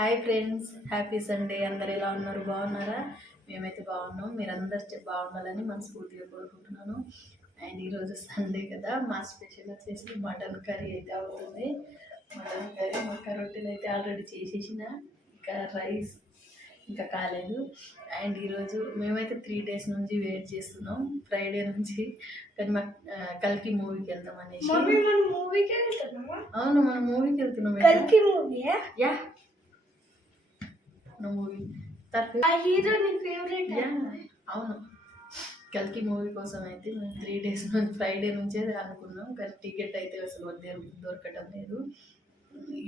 Hi friends, happy Sunday. అందరు ఎలా ఉన్నారు? బాగున్నారా? మేమైతే బాగున్నాం. మీరందరూ బాగుండాలని మనస్ఫూర్తిగా కోరుకుంటున్నాను. అండ్ ఈరోజు సండే కదా, మా స్పెషల్ వచ్చేసి మటన్ కర్రీ అయితే అవుతుంది. మటన్ కర్రీ, మక్క రొట్టెలు అయితే ఆల్రెడీ చేసేసిన, ఇంకా రైస్ ఇంకా కాలేదు. అండ్ ఈరోజు మేమైతే 3 days నుంచి వెయిట్ చేస్తున్నాం, ఫ్రైడే నుంచి. కానీ మాకు కల్కి మూవీకి వెళ్తాం అనేసి. అవును, మనం మూవీకి వెళ్తున్నాం. యా, మూవీ అవును, కల్కి మూవీ కోసం అయితే మేము 3 days నుంచి, ఫ్రైడే నుంచే అనుకున్నాం. కానీ టికెట్ అయితే అసలు దొరకటం లేదు.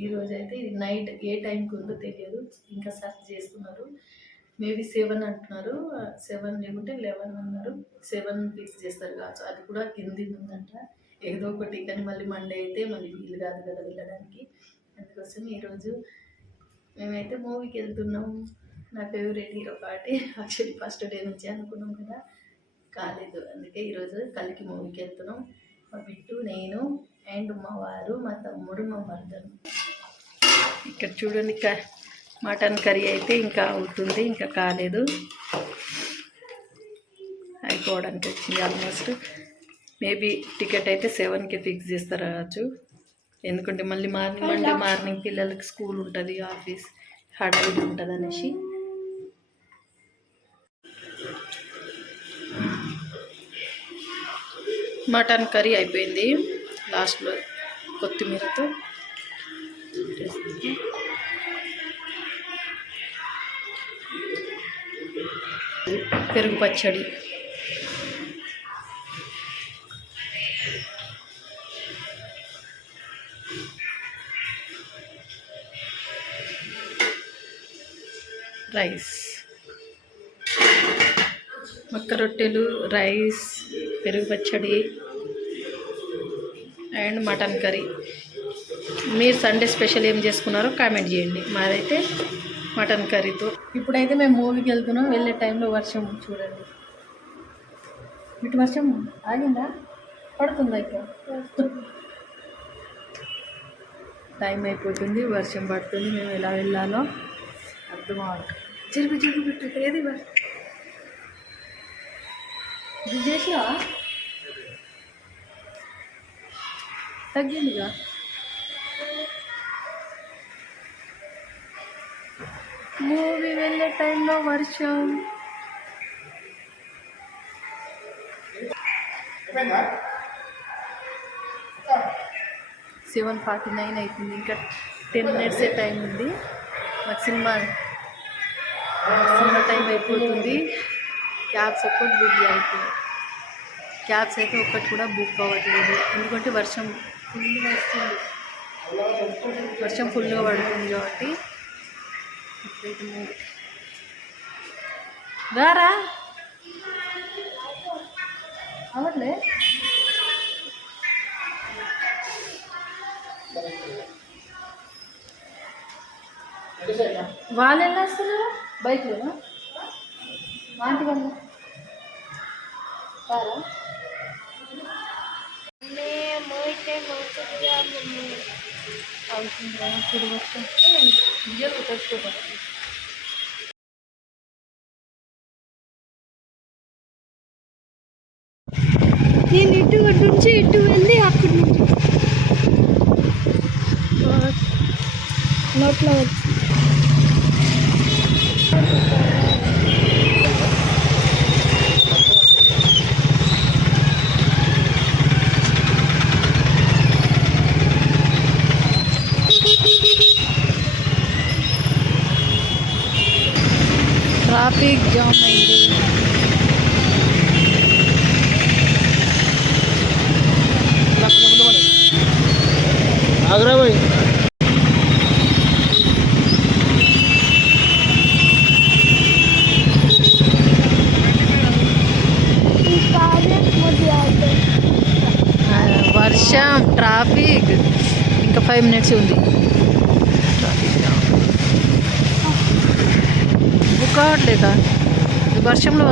ఈరోజు అయితే ఇది నైట్ ఏ టైంకి ఉందో తెలియదు, ఇంకా సర్చ్ చేస్తున్నారు. మేబీ 7 అంటున్నారు, 7 లేకుంటే 11 అన్నారు. 7 ఫిక్స్ చేస్తారు కావచ్చు, అది కూడా కింది ఉందంట. ఏదో ఒకటి, కానీ మళ్ళీ మండే అయితే మళ్ళీ వీలు కాదు కదా వెళ్ళడానికి. అందుకోసం ఈరోజు మేమైతే మూవీకి వెళ్తున్నాం. నా favourite hero party. Actually first day నుంచి అనుకున్నాం కదా, కాలేదు. అందుకే ఈరోజు కలికి మూవీకి వెళ్తున్నాం. మా బిట్టు, నేను అండ్ మా వారు, మా తమ్ముడు, మా మర్దలు. ఇక్కడ చూడండి, మటన్ కర్రీ అయితే ఇంకా అవుతుంది, ఇంకా కాలేదు, అయిపోవడానికి వచ్చింది ఆల్మోస్ట్. మేబీ టికెట్ అయితే 7కి ఫిక్స్ చేస్తారు కావచ్చు. ఎందుకంటే మళ్ళీ మార్నింగ్ పిల్లలకి స్కూల్ ఉంటుంది, ఆఫీస్ హడావిడి ఉంటుంది అనేసి. మటన్ కర్రీ అయిపోయింది, లాస్ట్లో కొత్తిమీరతో పెరుగు పచ్చడి. రైస్, మక్క రొట్టెలు, రైస్, పెరుగు పచ్చడి అండ్ మటన్ కర్రీ. మీరు సండే స్పెషల్ ఏం చేసుకున్నారో కామెంట్ చేయండి. మాదైతే మటన్ కర్రీతో. ఇప్పుడైతే మేము మూవీకి వెళ్తున్నాం. వెళ్ళే టైంలో వర్షం చూడండి, ఇటు వర్షం ఆగిందా, పడుతుందా? ఇక్కడ టైం అయిపోతుంది, వర్షం పడుతుంది. మేము ఎలా వెళ్ళాలో అర్థం అవ్వదు. జరుగు పెట్టు, ఏది ఇది చేసినా తగ్గిందిగా. మూవీ వెళ్ళే టైంలో వర్షం. 7:49 అవుతుంది, ఇంకా 10 minutes టైం ఉంది. మాకు సినిమా టైం అయిపోతుంది. క్యాబ్స్ ఒక్కటి బుక్ అయిపోయింది. క్యాబ్స్ అయితే ఒక్కటి కూడా బుక్ అవ్వట్లేదు, ఎందుకంటే వర్షం ఫుల్గా వస్తుంది. వర్షం ఫుల్గా పడుతుంది కాబట్టి. ఇప్పుడైతే మూవీ రారా అవట్లే. వాళ్ళు ఎలా వస్తున్నారు? బైక్లో ఆంటీ వాళ్ళు కారా? అవుతుందా? ఇప్పుడు వస్తుంటే డీజల్ తెచ్చుకోవాలి. నేను ఇటు నుంచి ఇటు వెళ్ళి అక్కడి నుంచి నోట్లో వచ్చి ట్రాఫిక్ జామ్ అయింది. आगरा भाई వర్షం, ట్రాఫిక్, ఇంకా 5 minutes ఉంది. బుక్ అవ్వట్లేదా వర్షంలో?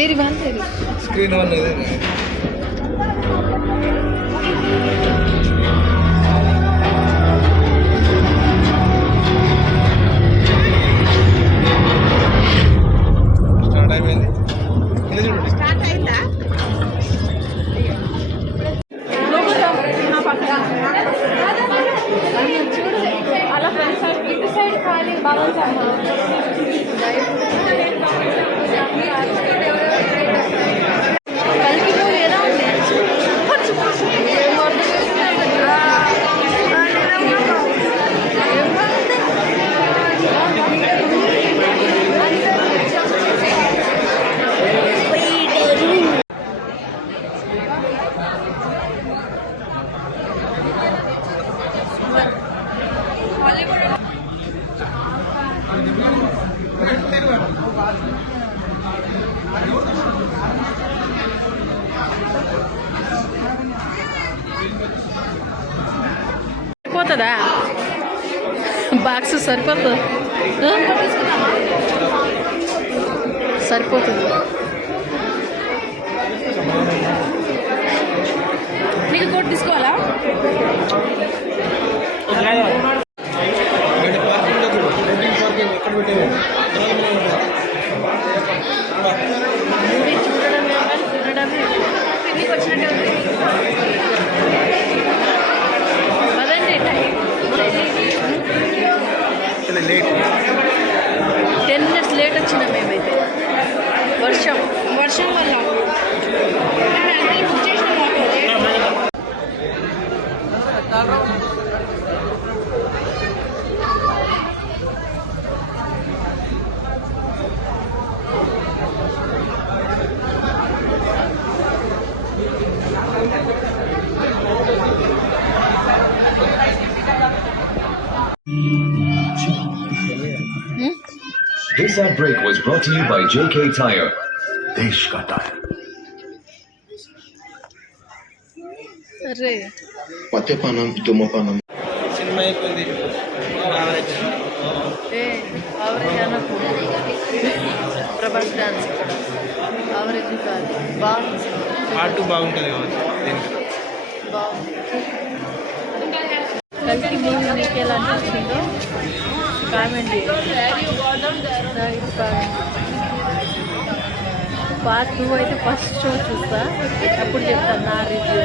ఏరి బాగుంటుంది. స్క్రీన్ వన్ ఇదే స్టార్ట్ అయిపోయింది. ఇది చూడండి. అలా ఫ్రంట్ సైడ్ ఇటు సైడ్ ఖాళీ బాగుంది అమ్మా. కలిపి నువ్వు ఎలా ఉంది సరిపోతుందా బాక్స్ సరిపోతుంది సరిపోతుంది నీకు కూడా తీసుకోవాలా పిక్నిక్ వచ్చినట్టే ఉంది అదండి లేట్ 10 minutes లేట్ వచ్చినాం మేమైతే వర్షం వల్ల బుక్ చేసిన This ad break was brought to you by JK Tire. Desh ka tire. అరే మద్యపానం ధూమపానం సినిమా అయిపోయింది. ఆవరేజ్ అనకు ప్రభాస్ డాన్స్ ఇక్కడ ఆవరేజ్ కాదు బాగుంది పార్ట్ 2 బాగుంటుంది కావచ్చు దీనికి. బాగుంది కలిసి మూవీ మీకు ఎలా అనిపించిందో కామెంట్ పార్ట్ 2 అయితే ఫస్ట్ షో చూస్తా అప్పుడు చెప్తాను నా రివ్యూ.